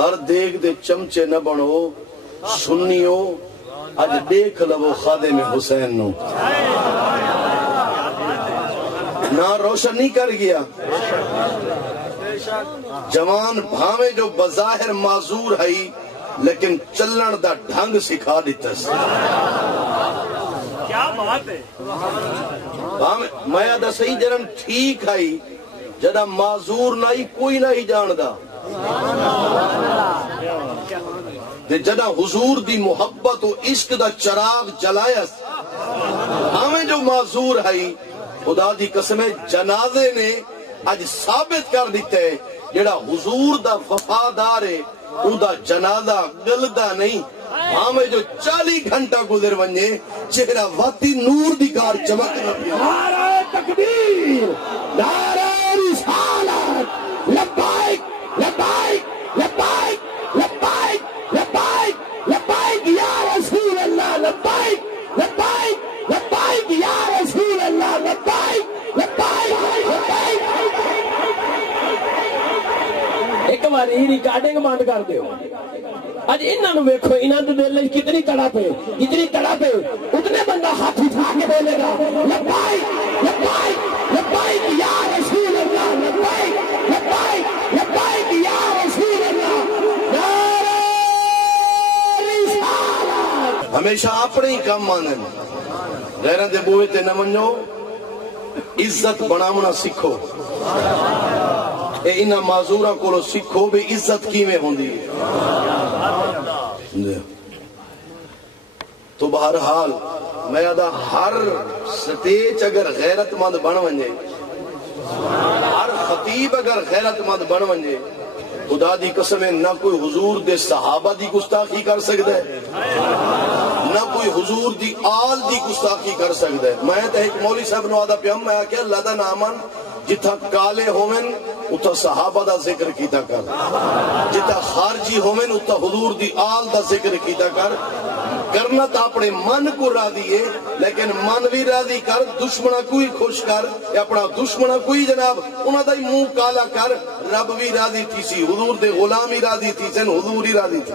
ہر دیکھ دے چمچے نہ بنو سنیو اج دیکھ لو خادم حسین نو نہ روشن نہیں کر گیا جوان بھاوے جو بظاہر معذور ہے لیکن چلن دا ڈھنگ سکھا دیتا سی کیا بات ہے میں دا صحیح جرم ٹھیک ہے جدا معذور نہیں کوئی نہیں جاندہ جدا حضور دی محبت و عشق دا چراغ جلائس ہمیں جو معذور ہے خدا دی قسم جنازے نے اج ثابت کر دیتے جڑا حضور دا وفادار ہے او دا جنازہ گلدہ نہیں ہمیں جو 40 گھنٹہ گزر ونجے چہرہ واتی نور دی کار چمک رہی نعرہ تکبیر نعرہ رسالت لبائک لبائک لبائک لبائک لبائک لبائک یا رسول اللہ لبائک لبائک لبائک یا رسول اللہ لبائک لبائک لبائک ایک باری ریکارڈنگ بند کر دیو آج انہاں نو ویکھو انہاں دے دل وچ کتنی تڑپ ہے اتنے بندہ ہاتھ اٹھا کے بولے گا لبائک لبائک لبائک یا رسول اللہ لبائک لبائک لبائک یا رسول اللہ نعرہ رسالت ہمیشہ اپنے ہی کام مانن غیرہ دے بوئے تے نہ منو عزت بنامنا سکھو اے انہاں معذورہ کو سکھو بھی عزت کی میں ہوندی تو بہرحال میں ادا ہر سٹیج اگر غیرت مند بن ونجے ہر خطیب اگر غیرت مند بن ونجے خدا دی قسم نہ کوئی حضور دے صحابہ دی گستاخی کر سکتا ہے نہ کوئی حضور دی آل دی گستاخی کر سکتا ہے میں تے ایک مولوی صاحب نو آدھا پیام میں آکے اللہ دا نامن جتھا کالے ہومن اتھا صحابہ دا ذکر کیتا کر جتھا خارجی ہومن اتھا حضور دی آل دا ذکر کیتا کر کرنا تا اپنے من کو راضی ہے لیکن من بھی راضی کر دشمنہ کوئی خوش کر یا اپنا دشمنہ کوئی جناب انہاں دا ہی منہ کالا کر رب بھی راضی تھی سی حضور دے غلامی راضی تھی سن حضور ہی راضی تھی